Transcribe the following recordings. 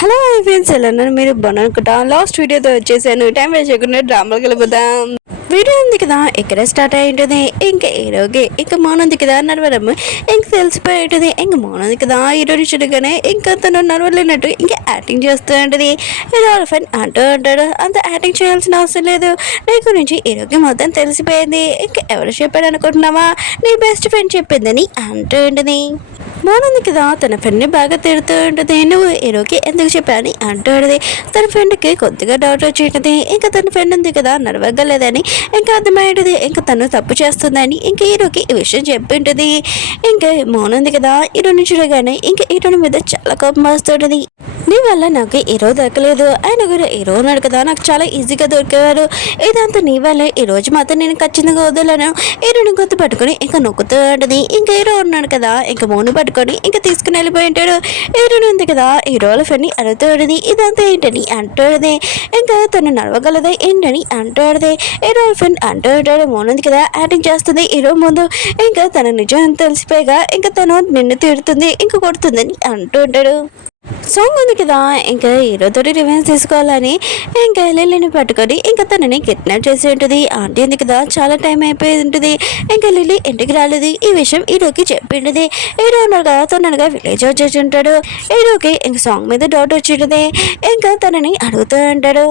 Hello friends, ఎలా ఉన్నారు? మీరు బాగున్నానుకుంటా. లాస్ట్ వీడియోతో వచ్చేసాను. టైం వేస్ట్ చేయకుండా డ్రామాలు కలుపుదాం. వీడియో ఉంది కదా, ఇక్కడ స్టార్ట్ అయి ఉంటుంది. ఇంకా హీరోకి ఇంకా మౌనంది కదా నడవడం ఇంక తెలిసిపోయి ఉంటుంది. ఇంక మౌనంది కదా హీరోని చూడగానే ఇంకా తను నడవలేనట్టు ఇంకా యాక్టింగ్ చేస్తూ ఉంటుంది. హీరో ఫ్రెండ్ అంటూ ఉంటాడు, అంత యాక్టింగ్ చేయాల్సిన అవసరం లేదు, నీ గురించి హీరోకి మొత్తం తెలిసిపోయింది. ఇంకా ఎవరు చెప్పాడు అనుకుంటున్నావా? నీ బెస్ట్ ఫ్రెండ్ చెప్పిందని అంటూ ఉంటుంది. మౌనంది కదా తన ఫ్రెండ్ని బాగా తిడుతూ ఉంటుంది. నువ్వు హీరోకి ఎందుకు చెప్పాని అంటూ ఉంటుంది. తన ఫ్రెండ్కి కొద్దిగా డౌట్ వచ్చి ఉంటుంది. ఇంకా తన ఫ్రెండ్ ఉంది కదా నడవగలేదని ఇంకా అర్థమైంటుంది. ఇంకా తను తప్పు చేస్తుందని ఇంకా హీరోకి ఈ విషయం చెప్పి ఉంటుంది. ఇంకా మౌనంది కదా హీరోని చూడగానే ఇంకా హీరోని మీద చాలా కోపం వస్తుంటుంది. నీ వల్ల నాకు హీరో దొరకలేదు, ఆయన కూడా హీరో ఉన్నాడు కదా, నాకు చాలా ఈజీగా దొరికేవారు. ఇదంతా నీ వల్లే, ఈ రోజు మాత్రం నేను ఖచ్చితంగా వదలను. హీరోని గుర్తు పట్టుకుని ఇంకా నొక్కుతూ ఉంటుంది. ఇంకా హీరో ఉన్నాడు కదా ఇంకా మౌని పట్టుకొని ఇంకా తీసుకుని వెళ్ళిపోయి ఉంటాడు. హీరోని ఉంది కదా హీరోల ఫ్రెండ్ని అడుగుతూ ఉంటుంది, ఇదంతా ఏంటని అంటాడుది. ఇంకా తను నడవగలదా ఏంటని అంటాడుది. హీరో ఫ్రెండ్ అంటూ ఉంటాడు, మౌనుంది కదా యాక్టింగ్ చేస్తుంది హీరో ముందు. ఇంకా తన నిజం తెలిసిపోయాగా ఇంకా తను నిన్ను తిడుతుంది ఇంకా కొడుతుందని అంటూ ఉంటాడు. సాంగ్ ఉంది కదా ఇంకా హీరోతో రివెంజ్ తీసుకోవాలని ఇంకా లిల్లీని పట్టుకొని ఇంకా తనని కిడ్నాప్ చేసి ఉంటుంది. ఆంటీ ఉంది కదా చాలా టైం అయిపోయి ఉంటుంది. ఇంకా లిల్లీ ఇంటికి రాలేదు, ఈ విషయం హీరోకి చెప్పింటుంది. హీరో ఉన్నాడు కదా తొందరగా విలేజ్ వచ్చేసి ఉంటాడు. హీరోకి ఇంకా సాంగ్ మీద డౌట్ వచ్చి ఉంటుంది. ఇంకా తనని అడుగుతూ ఉంటాడు.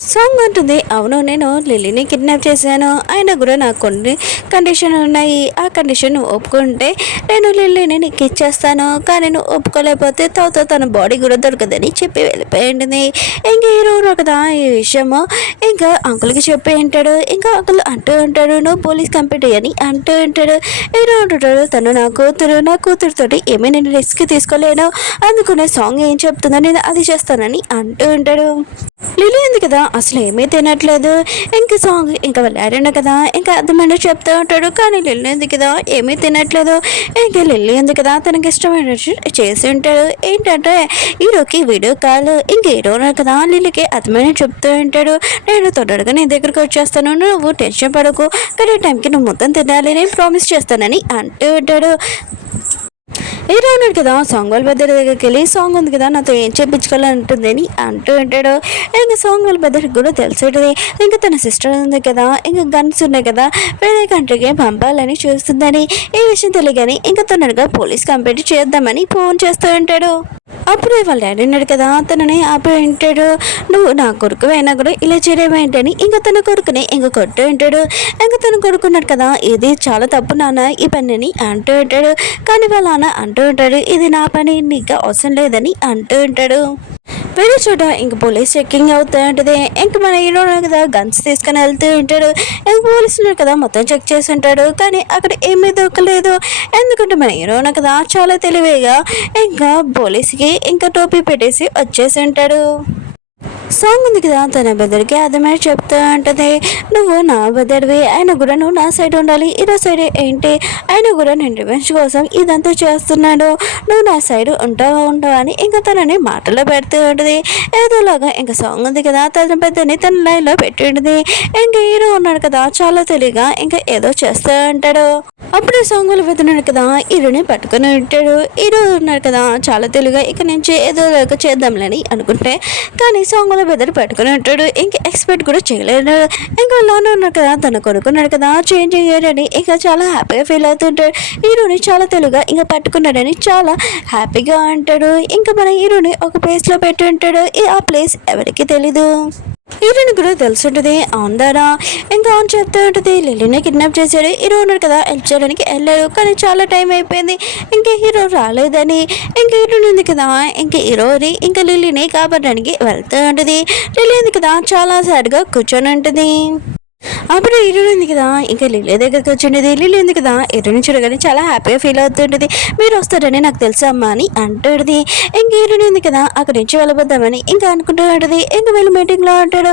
సాంగ్ ఉంటుంది, అవును నేను లిల్లీని కిడ్నాప్ చేశాను, అయినా కూడా నాకు కొన్ని కండిషన్ ఉన్నాయి, ఆ కండిషన్ నువ్వు ఒప్పుకుంటే నేను లిల్లీని నీకు ఇచ్చేస్తాను, కానీ నువ్వు ఒప్పుకోలేకపోతే తన బాడీ కూడా దొరకదని చెప్పి వెళ్ళిపోయింది. ఇంకా హీరో కదా ఈ విషయము ఇంకా అంకుల్కి చెప్పి ఉంటాడు. ఇంకా అంకుల్ అంటూ ఉంటాడు, నువ్వు పోలీస్ కంప్లైంట్ అని అంటూ ఉంటాడు. హీరో అంటుంటాడు, తను నా కూతురుతోటి ఏమీ నేను రిస్క్ తీసుకోలేను, అందుకునే సాంగ్ ఏం చెప్తుందో నేను అది చేస్తానని అంటూ ఉంటాడు. లిల్లీ ఉంది కదా అసలు ఏమీ తినట్లేదు. ఇంకా సాంగ్ ఇంకా వెళ్ళాడు కదా ఇంకా అర్థమైన చెప్తూ ఉంటాడు, కానీ లిల్లీ ఉంది కదా ఏమీ తినట్లేదు. ఇంకా లిల్లీ ఉంది కదా తనకి ఇష్టమైన చేసి ఉంటాడు. ఏంటంటే హీరోకి వీడియో కాల్. ఇంకా హీరో కదా లిల్లీకి అర్థమైన చెప్తూ ఉంటాడు, నేను తొందరగా నీ దగ్గరకు వచ్చేస్తాను, నువ్వు టెన్షన్ పడకు, కానీ టైంకి నువ్వు మొత్తం తినాలి, నేను ప్రామిస్ చేస్తానని అంటూ ఉంటాడు. హీరో ఉన్నాడు కదా సాంగ్ వాళ్ళ పెద్ద దగ్గరికి వెళ్ళి, సాంగ్ ఉంది కదా నాతో ఏం చేయించుకోవాలని ఉంటుందని అంటూ ఉంటాడు. ఇంకా సాంగ్ వాళ్ళ పెద్దకి కూడా తెలిసి ఉంటుంది. ఇంకా తన సిస్టర్ ఉంది కదా ఇంకా గన్స్ ఉన్నాయి కదా వేరే కంట్రీకి పంపాలని చూస్తుందని ఈ విషయం తెలియగానే ఇంకా తొందరగా పోలీస్ కంప్లైంట్ చేద్దామని ఫోన్ చేస్తూ ఉంటాడు. అప్పుడు వాళ్ళ డాడీ ఉన్నాడు కదా తనని ఆపి ఉంటాడు, నువ్వు నా కొడుకు అయినా కూడా ఇలా చేయమేంటని ఇంకా తన కొడుకుని ఇంకా కొట్టు ఉంటాడు. ఇంకా తను కొడుకున్నాడు కదా, ఇది చాలా తప్పు నాన్న ఈ పనిని అంటూ ఉంటాడు. కానీ వాళ్ళ నాన్న అంటూ ఉంటాడు, ఇది నా పని నీకు అవసరం లేదని అంటూ ఉంటాడు. వేరే చోట ఇంక పోలీస్ చెక్కింగ్ అవుతూ ఉంటుంది. ఇంక మన హీరో కదా గన్స్ తీసుకుని వెళ్తూ ఉంటాడు. ఇంక పోలీసులు కదా మొత్తం చెక్ చేసి ఉంటాడు, కానీ అక్కడ ఏమీ దొరకలేదు. ఎందుకంటే మన హీరో కదా చాలా తెలివిగా ఇంకా పోలీసుకి ఇంకా టోపీ పెట్టేసి వచ్చేసి ఉంటాడు. సాంగ్ ఉంది కదా తన బెదరికి అర్థమై చెప్తూ ఉంటుంది, నువ్వు నా బెదరివి అయినా కూడా నువ్వు నా సైడ్ ఉండాలి, ఈరో సైడ్ ఏంటి అయినా కూడా నేను రివెంజ్ కోసం ఇదంతా చేస్తున్నాడు, నువ్వు నా సైడ్ ఉంటావా అని ఇంకా తనని మాటలో పెడుతూ ఉంటుంది. ఏదోలాగా ఇంకా సాంగ్ ఉంది కదా తన పెద్దని తన లైన్లో పెట్టి ఉంటుంది. ఇంకా హీరో ఉన్నాడు కదా చాలా తెలివిగా ఇంకా ఏదో చేస్తూ ఉంటాడు. అప్పుడే సాంగ్ వాళ్ళు పెడుతున్నాడు కదా హీరోని పట్టుకుని ఉంటాడు. హీరో ఉన్నాడు కదా చాలా తెలివిగా ఇక నుంచి ఏదోలాగా చేద్దాంలని అనుకుంటే, కానీ సాంగ్ బెదర్ పట్టుకుని ఉంటాడు. ఇంకా ఎక్స్పెక్ట్ కూడా చేయలేడు. ఇంకా లోన్ ఉన్నాడు కదా తన కొనుక్కున్నాడు కదా చేంజ్ అయ్యాడని ఇంకా చాలా హ్యాపీగా ఫీల్ అవుతుంటాడు. హీరోని చాలా తెలుగుగా ఇంకా పట్టుకున్నాడని చాలా హ్యాపీగా అంటాడు. ఇంకా మన హీరోని ఒక ప్లేస్ లో పెట్టి ఉంటాడు. ఆ ప్లేస్ ఎవరికి తెలీదు. హీరోని కూడా తెలుసుంటుంది. ఆందారా ఇంకా ఆన్ చెప్తూ ఉంటుంది, లిల్లీని కిడ్నాప్ చేశాడు, హీరో ఉన్నాడు కదా హెల్ప్ చేయడానికి వెళ్ళాడు, కానీ చాలా టైం అయిపోయింది ఇంకా హీరో రాలేదని ఇంకా హీరోని ఉంది కదా ఇంకా హీరోని ఇంకా లిల్లీని కాపాడడానికి వెళ్తూ ఉంటుంది. లిల్లీ ఉంది కదా చాలా సాడ్గా కూర్చొని ఉంటుంది. అప్పుడు హీరోయిన్ ఉంది కదా ఇంకా లిల్లీ దగ్గరికి వచ్చిండేది. లిల్లీ ఉంది కదా హీరోయిన్ చూడగానే చాలా హ్యాపీగా ఫీల్ అవుతుంటుంది. మీరు వస్తారని నాకు తెలుసా అమ్మా అని అంటుంది. ఇంక హీరోయిన్ ఉంది కదా అక్కడి నుంచి వెళ్ళిపోద్దామని ఇంకా అనుకుంటూ ఉంటుంది. ఇంకా వీళ్ళు మీటింగ్లో అంటాడు.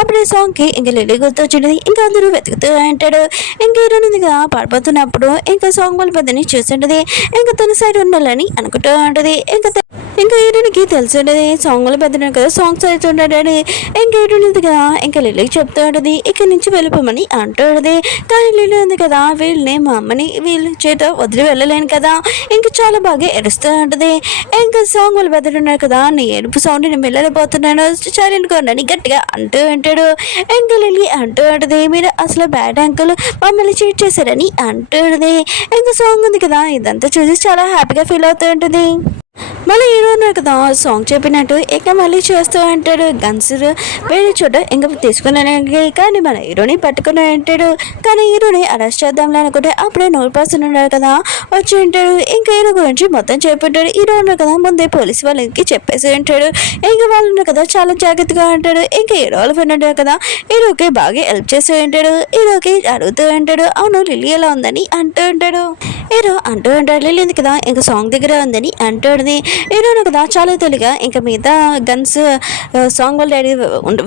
అప్పుడు ఈ సాంగ్కి ఇంకా లిల్లీ గుర్తొచ్చిండేది. ఇంకా అందరూ వెతుకుతూ అంటాడు. ఇంకా హీరోయిన్ ఉంది కదా పడిపోతున్నప్పుడు ఇంకా సాంగ్ వాళ్ళ పెద్దని చూస్తుంటుంది. ఇంకా తన సైడ్ ఉండాలని అనుకుంటూ ఉంటుంది. ఇంకా ఇంకా హీరోనికి తెలిసి ఉండేది సాంగ్లు పెద్దనే కదా సాంగ్స్ అయితే ఉంటాడని ఇంకా హీరోని ఉంది కదా ఇంకా లిల్లీకి చెప్తూ ఉంటుంది ఇక్కడి నుంచి వెళ్ళిపోమని అంటూ ఉంటుంది. కానీ లిల్లీ ఉంది కదా వీళ్ళని మా అమ్మని వీళ్ళ చేత వదిలి వెళ్ళలేను కదా ఇంకా చాలా బాగా ఏడుస్తూ ఉంటుంది. ఇంకా సాంగ్ వాళ్ళు పెద్దలున్నారు కదా నీ ఏడుపు సౌండ్ నేను వెళ్ళలేకపోతున్నాను సైలెంట్గా ఉండని గట్టిగా అంటూ ఉంటాడు. ఇంకా లిల్లీ అంటూ ఉంటుంది మీరు అసలు బ్యాడ్ అంకుల్ మమ్మల్ని చీట్ చేశారని అంటూ ఉంటుంది. ఇంకా సాంగ్ ఉంది కదా ఇదంతా చూసి చాలా హ్యాపీగా ఫీల్ అవుతూ ఉంటుంది. మళ్ళీ హీరో ఉన్నారు కదా సాంగ్ చెప్పినట్టు ఇక మళ్ళీ చేస్తూ ఉంటాడు గన్స్ వేరే చోట ఇంకా తీసుకున్నానికి కానీ మన హీరోని పట్టుకుని ఉంటాడు. కానీ హీరోని అరెస్ట్ చేద్దాంలే అనుకుంటే అప్పుడే 100% ఉన్నాడు కదా వచ్చి ఉంటాడు. ఇంకా హీరో గురించి మొత్తం చెప్పుంటాడు. హీరో ఉన్నారు కదా ముందే పోలీసు వాళ్ళకి చెప్పేసి ఉంటాడు. ఇంకా వాళ్ళు ఉన్నారు కదా చాలా జాగ్రత్తగా ఉంటాడు. ఇంకా హీరో వాళ్ళు వింటారు కదా హీరోకి బాగా హెల్ప్ చేస్తూ ఉంటాడు. హీరోకి అడుగుతూ ఉంటాడు అవును లిల్లీ ఎలా ఉందని అంటూ ఉంటాడు. హీరో అంటూ ఉంటాడు లిల్లీ ఉంది కదా ఇంకా సాంగ్ దగ్గర ఉందని అంటూ హీరోను కదా చాలా తెలిగా ఇంకా మిగతా గన్స్ సాంగ్ వాళ్ళ డాడీ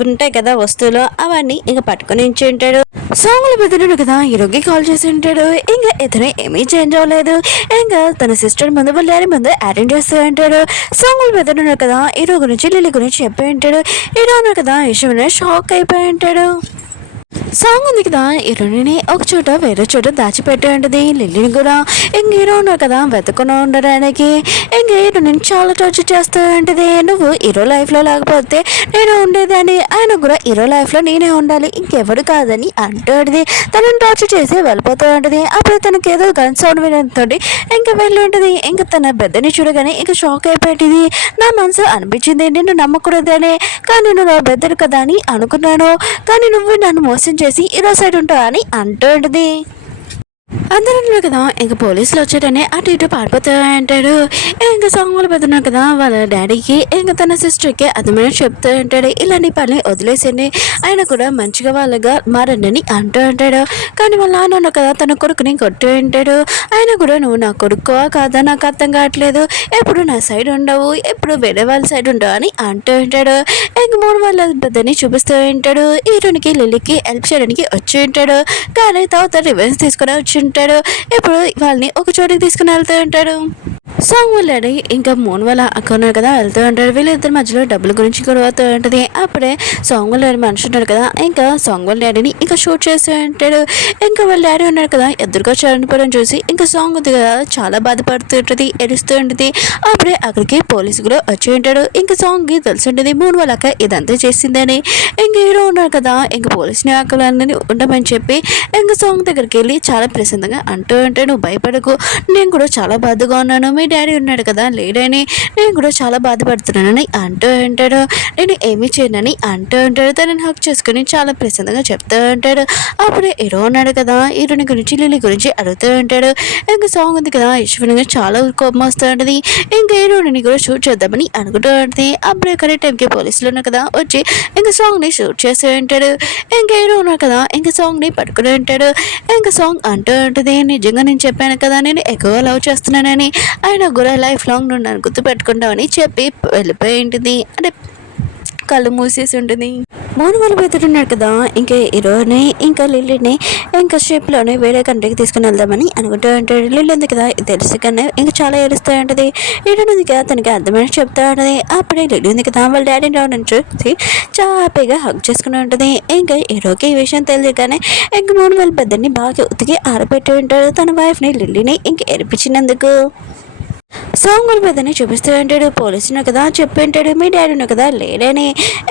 ఉంటాయి కదా వస్తువులు అవన్నీ ఇంకా పట్టుకుని ఉంచి ఉంటాడు. సాంగ్లు పెద్దడు కదా హీరోకి కాల్ చేసి ఉంటాడు. ఇంకా ఇతను ఏమీ చేంజ్ అవ్వలేదు. ఇంకా తన సిస్టర్ ముందు వాళ్ళ డాడీ ముందు అటెండ్ చేస్తూ ఉంటాడు. సాంగ్లు పెద్దడు కదా హీరో గురించి లిల్లీ గురించి చెప్పి ఉంటాడు. హీరో ఉన్నారు కదా విషయం షాక్ అయిపోయి ఉంటాడు. సాంగ్ ఉంది కదా హీరోని ఒక చోట వేరే చోట దాచిపెట్టి ఉంటుంది. లిల్లీని కూడా ఇంక హీరో ఉన్నారు కదా వెతకుండా ఉండడానికి ఇంక హీరోని చాలా టార్చర్ చేస్తూ ఉంటుంది. నువ్వు హీరో లైఫ్లో లేకపోతే నేను ఉండేదాన్ని ఆయన కూడా హీరో లైఫ్లో నేనే ఉండాలి ఇంకెవరు కాదని అంటుంది. తనని టార్చర్ చేసి వెళ్ళిపోతూ ఉంటుంది. అప్పుడు తనకి ఏదో గన్ సౌండ్ వినడంతో ఇంకా వెళ్ళి ఉంటుంది. ఇంకా తన పెద్దని చూడగానే ఇంకా షాక్ అయిపోయింది. నా మనసు అనిపించింది నేను నమ్మకూడదని కానీ నువ్వు బెద్దరు కదా అని అనుకున్నాను కానీ నువ్వు నన్ను మోసం చేసి హీరో సైడ్ ఉంటావు అని అంటుంది. అందరూ కదా ఇంకా పోలీసులు వచ్చాడని అటు ఇటు పారిపోతూ ఉంటాడు. ఇంకా సాంగ్ వాళ్ళు పెడుతున్నారు కదా వాళ్ళ డాడీకి ఇంకా తన సిస్టర్కి అర్థమైన చెప్తూ ఉంటాడు ఇలాంటి పని వదిలేసండి ఆయన కూడా మంచిగా వాళ్ళగా మారండి అంటూ ఉంటాడు. కానీ వాళ్ళ నాన్న కదా తన కొడుకుని కొట్టు ఉంటాడు. ఆయన కూడా నువ్వు నా కొడుకు కాదా నాకు అర్థం కావట్లేదు ఎప్పుడు నా సైడ్ ఉండవు ఎప్పుడు వేరే వాళ్ళ సైడ్ ఉండవు అని అంటూ ఉంటాడు. ఇంక మూడు వాళ్ళ పెద్దని చూపిస్తూ ఉంటాడు. హీరోనికి లిల్లీకి హెల్ప్ చేయడానికి వచ్చి ఉంటాడు. కానీ తర్వాత రివెన్స్ తీసుకుని వచ్చి ఉంటాడు. ఇప్పుడు వాళ్ళని ఒక చోటికి తీసుకుని వెళ్తూ ఉంటాడు. సాంగ్ వాళ్ళాడి ఇంకా మోన్ వాళ్ళ అక్క ఉన్నారు కదా వెళ్తూ ఉంటాడు. వీళ్ళిద్దరి మధ్యలో డబ్బుల గురించి గొడవతూ ఉంటుంది. అప్పుడే సాంగ్ వాళ్ళ డాడీ మనిషి ఉంటాడు కదా ఇంకా సాంగ్ వాళ్ళ డాడీని ఇంకా షూట్ చేస్తూ ఉంటాడు. ఇంకా వాళ్ళ డాడీ ఉన్నారు కదా ఎదురుగా చనిపోవడం చూసి ఇంకా సాంగ్ ఉంది కదా చాలా బాధపడుతూ ఉంటుంది ఏడుస్తూ ఉంటుంది. అప్పుడే అక్కడికి పోలీసు కూడా వచ్చి ఉంటాడు. ఇంకా సాంగ్కి తెలిసి ఉంటుంది మోన్ వాళ్ళ అక్క ఇదంతా చేసిందని. ఇంకా హీరో ఉన్నారు కదా ఇంకా పోలీసుని అక్కలని ఉండమని చెప్పి ఇంకా సాంగ్ దగ్గరికి వెళ్ళి చాలా ప్రశాంతంగా అంటూ ఉంటే నువ్వు భయపడకు నేను కూడా చాలా బాధగా ఉన్నాను మీ డాడీ ఉన్నాడు కదా లేడని నేను కూడా చాలా బాధపడుతున్నానని అంటూ ఉంటాడు. నేను ఏమీ చేయనని అంటూ ఉంటాడు. తనని హక్ చేసుకుని చాలా ప్రశాంతంగా చెప్తూ ఉంటాడు. అప్పుడే హీరో ఉన్నాడు కదా హీరోని గురించి లిల్లీ గురించి అడుగుతూ ఉంటాడు. ఇంకా సాంగ్ ఉంది కదా ఈశ్వరునిగా చాలా కోపం వస్తూ ఉంటుంది. ఇంకా హీరోని కూడా షూట్ చేద్దామని అనుకుంటూ ఉంటుంది. అప్పుడే కరెక్ట్ టైంకి పోలీసులు ఉన్నారు కదా వచ్చి ఇంకా సాంగ్ని షూట్ చేస్తూ ఉంటాడు. ఇంకా హీరో ఉన్నారు కదా ఇంకా సాంగ్ని పట్టుకుని ఉంటాడు. ఇంకా సాంగ్ అంటూ ఉంటుంది నిజంగా నేను చెప్పాను కదా నేను ఎక్కువ లవ్ చేస్తున్నానని ఆయన కూడా లైఫ్ లాంగ్ నువ్వు నన్ను గుర్తుపెట్టుకుంటామని చెప్పి వెళ్ళిపోయి ఉంటుంది. అంటే కళ్ళు మూసేసి ఉంటుంది. మోను వాళ్ళు పెడుతున్నాడు కదా ఇంకా హీరోని ఇంకా లిల్లీని ఇంకా షిప్లోనే వేరే కంట్రీకి తీసుకుని వెళ్దామని అనుకుంటూ ఉంటాడు. లిల్లీ ఉంది కదా తెలిసి కన్నా ఇంకా చాలా ఏడుస్తూ ఉంటుంది. హీరో ఉంది కదా తనకి అర్థమైన చెప్తూ ఉంటుంది. అప్పుడే లిల్లీ ఉంది కదా వాళ్ళ డాడీని రావడం చూసి చాలా హ్యాపీగా హక్ చేసుకుని ఉంటుంది. ఇంకా హీరోకి ఈ విషయం తెలియగానే ఇంకా మోను వాళ్ళ పెద్దని బాగా ఉతికి ఆరబెట్టి ఉంటాడు తన వైఫ్ని లిల్లీని ఇంక ఏడిపించినందుకు. సాంగ్ వాళ్ళ పెద్దని చూపిస్తూ ఉంటాడు. పోలీసును కదా చెప్పి ఉంటాడు మీ డాడీ ఉన్నా కదా లేడని.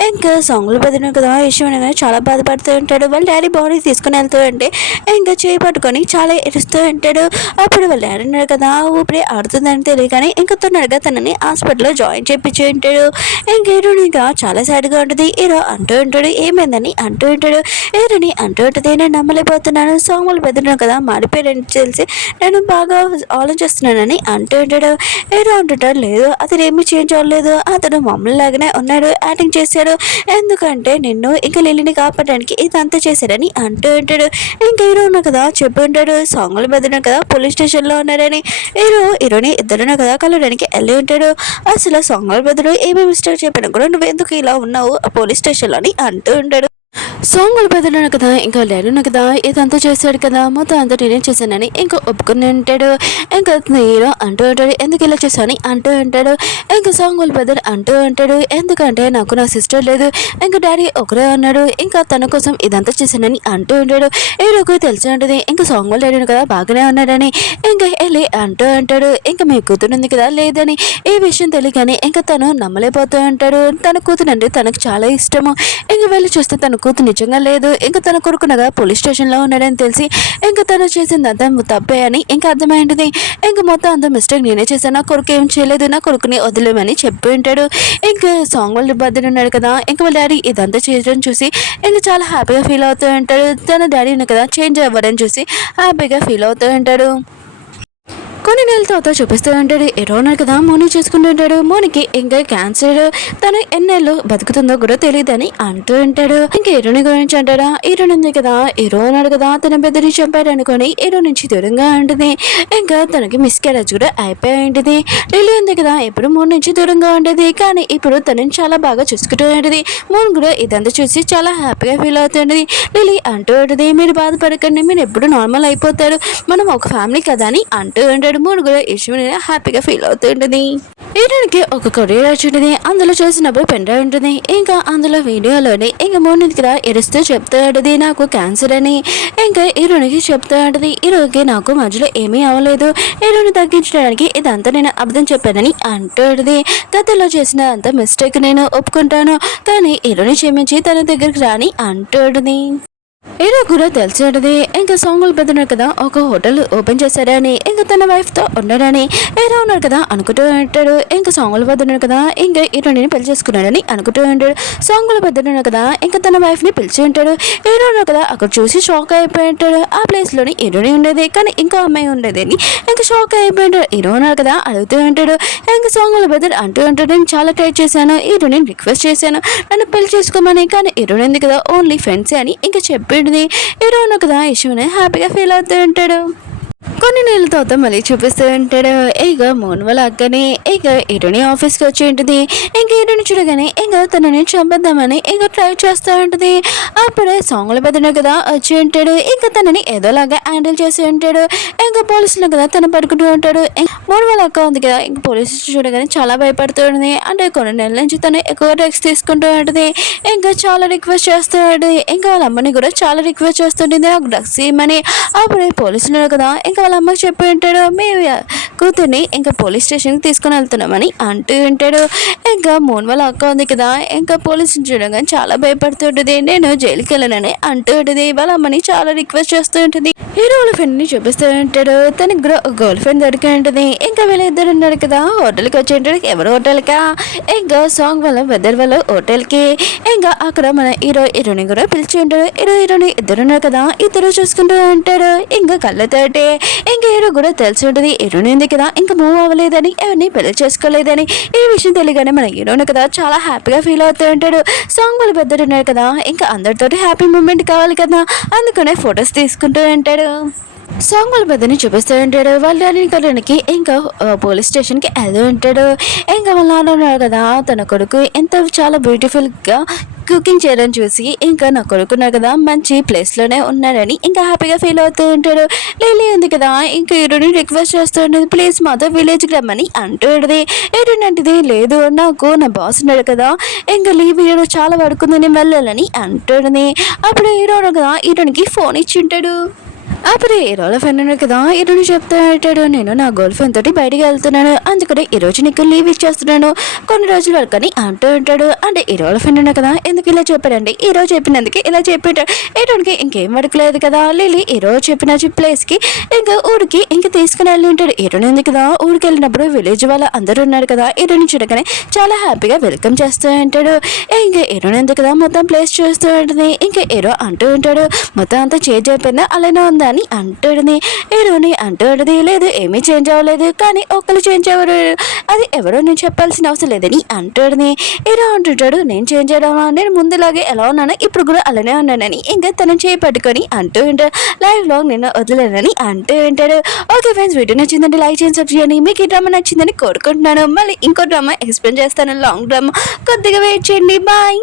ఇంకా సాంగ్లు పెద్దను కదా విషయం కానీ చాలా బాధపడుతూ ఉంటాడు. వాళ్ళ డాడీ బాడీ తీసుకుని వెళ్తూ ఉంటే ఇంకా చేయి పట్టుకొని చాలా ఏడుస్తూ ఉంటాడు. అప్పుడు వాళ్ళ డాడీ ఉన్నారు కదా ఊపిరి ఆడుతుందని తెలియగానే ఇంకా తొందరగా తనని హాస్పిటల్లో జాయిన్ చేయించి ఉంటాడు. ఇంకా హీరోని ఇంకా చాలా సాడ్గా ఉంటుంది. హీరో అంటూ ఉంటాడు ఏమైందని అంటూ ఉంటాడు. హీరోని అంటూ ఉంటుంది నేను నమ్మలేకపోతున్నాను సాంగ్ వాళ్ళు పెద్దను కదా మారిపోయాడని తెలిసి నేను బాగా ఆలోచిస్తున్నానని అంటూ ఉంటాడు. హీరో అంటుంటాడు లేదు అతను ఏమీ చేంజ్ అవ్వలేదు అతను మమ్మల్ని లాగానే ఉన్నాడు యాక్టింగ్ చేశాడు ఎందుకంటే నిన్ను ఇంకా లిల్లీని కాపాడడానికి ఇదంతా చేశాడని అంటూ ఉంటాడు. ఇంకా హీరో ఉన్నా కదా చెప్పి ఉంటాడు సాంగ్లు పెద్దను కదా పోలీస్ స్టేషన్లో ఉన్నారని. హీరోని ఇద్దరున్నా కదా కలవడానికి వెళ్ళి ఉంటాడు. అసలు సాంగ్లు పెద్దడు ఏమేమి మిస్టేక్ చెప్పినా కూడా నువ్వు ఎందుకు ఇలా ఉన్నావు పోలీస్ స్టేషన్లో అని అంటూ ఉంటాడు. సాంగ్ వాళ్ళు బదులున్నాను కదా, ఇంకా లేడున్నా కదా, ఇదంతా చేశాడు కదా, మొత్తం అంతా నేనే చేశానని ఇంకా ఒప్పుకుని ఉంటాడు. ఇంకా హీరో అంటూ ఉంటాడు, ఎందుకు ఇలా చేశాను అంటూ ఉంటాడు. ఇంకా సాంగ్ వాళ్ళ బదులు అంటూ ఉంటాడు, ఎందుకంటే నాకు నా సిస్టర్ లేదు, ఇంకా డాడీ ఒకరే ఉన్నాడు, ఇంకా తన కోసం ఇదంతా చేశానని అంటూ ఉంటాడు. హీరోకి తెలిసి ఉంటుంది ఇంకా సాంగ్ వాళ్ళు డాడీ కదా బాగానే ఉన్నాడని. ఇంకా వెళ్ళి అంటూ ఉంటాడు, ఇంకా మీ కూతురు ఉంది కదా లేదని. ఈ విషయం తెలియగానే ఇంకా తను నమ్మలేకపోతూ ఉంటాడు. తన కూతురు అంటే తనకు చాలా ఇష్టము. ఇంకా వెళ్ళి చూస్తే తన కూతురు నిజంగా లేదు, ఇంకా తన కొడుకునగా పోలీస్ స్టేషన్లో ఉన్నాడని తెలిసి ఇంకా తను చేసిందంతా తప్పే అని ఇంకా అర్థమైంది. ఇంకా మొత్తం అంత మిస్టేక్ నేనే చేశాను, నా కొడుకు ఏం చేయలేదు, నా కొడుకుని వదిలేమని చెప్పి ఉంటాడు. ఇంకా సాంగ్ వాళ్ళ బర్త్డే ఉన్నాడు కదా, ఇంకా వాళ్ళ డాడీ ఇదంతా చేయడం చూసి ఇంకా చాలా హ్యాపీగా ఫీల్ అవుతూ ఉంటాడు. తన డాడీ ఉన్న కదా చేంజ్ అవ్వడం చూసి హ్యాపీగా ఫీల్ అవుతూ ఉంటాడు. కొన్ని నెలల తర్వాత చూపిస్తూ ఉంటాడు. ఎరోనా కదా మోని చేసుకుంటూ ఉంటాడు. మోనికి ఇంకా క్యాన్సర్, తను ఎన్నేళ్ళు బతుకుతుందో కూడా తెలియదని అంటూ ఉంటాడు. ఇంకా ఎరోని గురించి అంటారా, హీరోని ఉంది కదా, హీరో ఉన్నాడు కదా, తన పెద్దని చంపాడు అనుకొని హీరో నుంచి దూరంగా ఉంటుంది. ఇంకా తనకి మిస్ క్యారేజ్ కూడా అయిపోయి ఉంటుంది. లిల్లీ ఉంది కదా, ఎప్పుడు మోన్ నుంచి దూరంగా ఉండేది, కానీ ఇప్పుడు తనని చాలా బాగా చూసుకుంటూ ఉంటుంది. మోన్ కూడా ఇదంతా చూసి చాలా హ్యాపీగా ఫీల్ అవుతుంది. లిల్లీ అంటూ ఉంటుంది, మీరు బాధపడకండి, మీరు ఎప్పుడు నార్మల్ అయిపోతారు, మనం ఒక ఫ్యామిలీ కదా అని అంటూ ఉంటాడు. మూడు కూడా ఇష్టం హ్యాపీగా ఫీల్ అవుతుంటుంది. హీరోనికి ఒక కొరియర్ వచ్చింటుంది, అందులో చూసినప్పుడు పెన్ డ్రైవ్ ఉంటుంది. ఇంకా అందులో వీడియోలోని ఇంకా మూడు కూడా ఎరుస్తూ చెప్తూ ఉంటుంది నాకు క్యాన్సర్ అని. ఇంకా హీరోనికి చెప్తూ ఉంటుంది, హీరోకి నాకు మధ్యలో ఏమీ అవ్వలేదు, హీరోని తగ్గించడానికి ఇదంతా నేను అబద్ధం చెప్పానని అంటుంది. గతంలో చేసిన అంత మిస్టేక్ నేను ఒప్పుకుంటాను, కానీ హీరోని క్షమించి తన దగ్గరికి రాని అంటుంది. హీరో కూడా తెలిసి ఉంటుంది ఇంకా సాంగులు పెద్దన్నారు కదా ఒక హోటల్ ఓపెన్ చేశారని, ఇంకా తన వైఫ్తో ఉన్నాడని హీరో ఉన్నాడు కదా అనుకుంటూ ఉంటాడు. ఇంకా సాంగులు పెద్దన్నారు కదా ఇంకా హీరోని పెళ్లి చేసుకున్నాడని అనుకుంటూ ఉంటాడు. సాంగులు పెద్దన్నారు కదా ఇంకా తన వైఫ్ని పిలిచి ఉంటాడు. హీరో ఉన్నాడు కదా అక్కడ చూసి షాక్ అయిపోయి ఉంటాడు. ఆ ప్లేస్లోని హీరోని ఉండేది, కానీ ఇంకో అమ్మాయి ఉండేది అని ఇంకా షాక్ అయిపోయి ఉంటాడు. హీరో ఉన్నాడు కదా అడుగుతూ ఉంటాడు. ఇంకా సాంగులు పెద్దలు అంటూ ఉంటాడు, నేను చాలా ట్రై చేశాను, హీరోని రిక్వెస్ట్ చేశాను నన్ను పెళ్లి చేసుకోమని, కానీ హీరోని ఉంది కదా ఓన్లీ ఫ్రెండ్స్ అని ఇంకా చెప్పి హీరో కదా ఇష్యూని హ్యాపీగా ఫీల్ అవుతూ ఉంటాడు. కొన్ని నెలల తర్వాత మళ్ళీ చూపిస్తూ ఉంటాడు. ఇక మోన్ వాళ్ళ అక్కని ఇక హీరోని ఆఫీస్కి వచ్చి ఉంటుంది. ఇంక హీరోని చూడగానే ఇంకా తనని చంపేద్దామని ఇంకా ట్రై చేస్తూ ఉంటుంది. అప్పుడే సాంగ్లు పెద్దనే కదా వచ్చి ఉంటాడు. ఇంకా తనని ఏదోలాగా హ్యాండిల్ చేసి ఉంటాడు. ఇంకా పోలీసులు కదా తను పడుకుంటూ ఉంటాడు. మోన్ వాళ్ళ అక్క ఉంది కదా ఇంకా పోలీసులు చూడగానే చాలా భయపడుతూ ఉంటుంది. అంటే కొన్ని నెలల నుంచి తను ఎక్కువ డ్రగ్స్ తీసుకుంటూ ఉంటుంది. ఇంకా చాలా రిక్వెస్ట్ చేస్తూ ఉంటుంది. ఇంకా వాళ్ళ అమ్మని కూడా చాలా రిక్వెస్ట్ చేస్తుంటుంది నాకు డ్రగ్స్ ఇవ్వమని. అప్పుడే పోలీసులు కదా ఇంకా వాళ్ళ అమ్మకి చెప్పి ఉంటాడు, మీ కూతుర్ని ఇంకా పోలీస్ స్టేషన్కి తీసుకుని వెళ్తున్నామని అంటూ ఉంటాడు. ఇంకా మోన్ వాళ్ళ అక్క ఉంది కదా ఇంకా పోలీసుని చూడగానే చాలా భయపడుతుంటుంది, నేను జైలుకి వెళ్ళనని అంటూ ఉంటుంది. వాళ్ళ అమ్మని చాలా రిక్వెస్ట్ చేస్తూ ఉంటుంది. హీరో వాళ్ళ ఫ్రెండ్ని చూపిస్తూ ఉంటాడు. తనకి కూడా గర్ల్ ఫ్రెండ్ దొరికి ఉంటుంది. ఇంకా వీళ్ళిద్దరు ఉన్నారు కదా హోటల్కి వచ్చి ఉంటాడు. ఎవరు హోటల్కా ఇంకా సాంగ్ వాళ్ళ వెదర్ వాళ్ళ హోటల్కి. ఇంకా అక్కడ మన హీరోని కూడా పిలిచి ఉంటాడు. హీరోని ఇద్దరు ఉన్నారు కదా, ఇద్దరు చూసుకుంటూ ఉంటాడు. ఇంకా కళ్ళతోటి ఇంకా హీరో కూడా తెలిసి ఉంటుంది హీరోని ఉంది కదా ఇంకా మూవ్ అవ్వలేదని, ఎవరిని పెళ్లి చేసుకోలేదని. ఈ విషయం తెలియగానే మన హీరోని కదా చాలా హ్యాపీగా ఫీల్ అవుతూ ఉంటాడు. సాంగ్ వాళ్ళు పెద్దలు ఉన్నారు కదా ఇంకా అందరితోటి హ్యాపీ మూమెంట్ కావాలి కదా, అందుకనే ఫొటోస్ తీసుకుంటూ ఉంటాడు. సాంగ్ వాళ్ళ పెద్దని చూపిస్తూ ఉంటాడు. వాళ్ళ డాడీకి ఇంకా పోలీస్ స్టేషన్కి వెళ్తూ ఉంటాడు. ఇంకా వాళ్ళ నాన్న ఉన్నాడు కదా తన కొడుకు ఎంత చాలా బ్యూటిఫుల్గా కుకింగ్ చేయడం చూసి ఇంకా నా కొడుకున్నారు కదా మంచి ప్లేస్లోనే ఉన్నాడని ఇంకా హ్యాపీగా ఫీల్ అవుతూ ఉంటాడు. లిల్లీ ఉంది కదా ఇంకా హీరోని రిక్వెస్ట్ చేస్తూ ఉంటుంది, ప్లీజ్ మాతో విలేజ్కి రమ్మని అంటూ ఉంటుంది. ఏంటంటే లేదు నాకు నా బాస్ ఉన్నాడు కదా ఇంకా లీవ్ హీరో చాలా పడుకుంది నేను వెళ్ళాలని అంటుంది. అప్పుడు హీరో కదా హీరోనికి ఫోన్ ఇచ్చి ఉంటాడు. అప్పుడు హీరోల ఫ్రెండ్ ఉన్నాడు కదా హీరోని చెప్తూ ఉంటాడు, నేను నా గర్ల్ ఫ్రెండ్ తోటి బయటికి వెళ్తున్నాను, అందుకని ఈరోజు నీకు లీవ్ ఇచ్చేస్తున్నాను కొన్ని రోజుల వరకు అని అంటూ ఉంటాడు. అంటే హీరోల ఫ్రెండ్ ఉన్నాడు కదా ఎందుకు ఇలా చెప్పాడండి, హీరో చెప్పినందుకు ఇలా చెప్పాడు. హీరోనికి ఇంకేం అడగలేదు కదా. లిల్లీ హీరో చెప్పిన ప్లేస్కి ఇంకా ఊరికి ఇంకా తీసుకుని వెళ్ళి ఉంటాడు. హీరోని ఉంది కదా ఊరికి వెళ్ళినప్పుడు విలేజ్ వాళ్ళ అందరూ ఉన్నారు కదా హీరోని చూడగానే చాలా హ్యాపీగా వెల్కమ్ చేస్తూ ఉంటాడు. ఇంకా హీరోని ఉంది కదా మొత్తం ప్లేస్ చూస్తూ ఉంటుంది. ఇంకా హీరో అంటూ ఉంటాడు, మొత్తం అంతా చేంజ్ అయిపోయిందా అలానే ఉందా అని అంటుంది. హీరోని అంటుంది, లేదు ఏమీ చేంజ్ అవ్వలేదు, కానీ ఒకరు చేంజ్ అవ్వరు, అది ఎవరో నేను చెప్పాల్సిన అవసరం లేదని అంటుంది. హీరో అంటుంటాడు, నేను చేంజ్ అవ్వడం నేను ముందులాగే ఎలా ఉన్నాను ఇప్పుడు కూడా అలానే ఉన్నానని ఇంకా తనని చేయి పట్టుకొని అంటూ ఉంటాడు. లైవ్ లాగ్ నేను వదిలేనని అంటూ ఉంటాడు. ఓకే ఫ్రెండ్స్, వీడియో నచ్చిందంటే లైక్ చేయండి, సబ్స్క్రైబ్ చేయండి. మీకు ఈ డ్రామా నచ్చిందని కోరుకుంటున్నాను. మళ్ళీ ఇంకో డ్రామా ఎక్స్ప్లెయిన్ చేస్తాను, లాంగ్ డ్రామా, కొద్దిగా వెయిట్ చేయండి. బాయ్.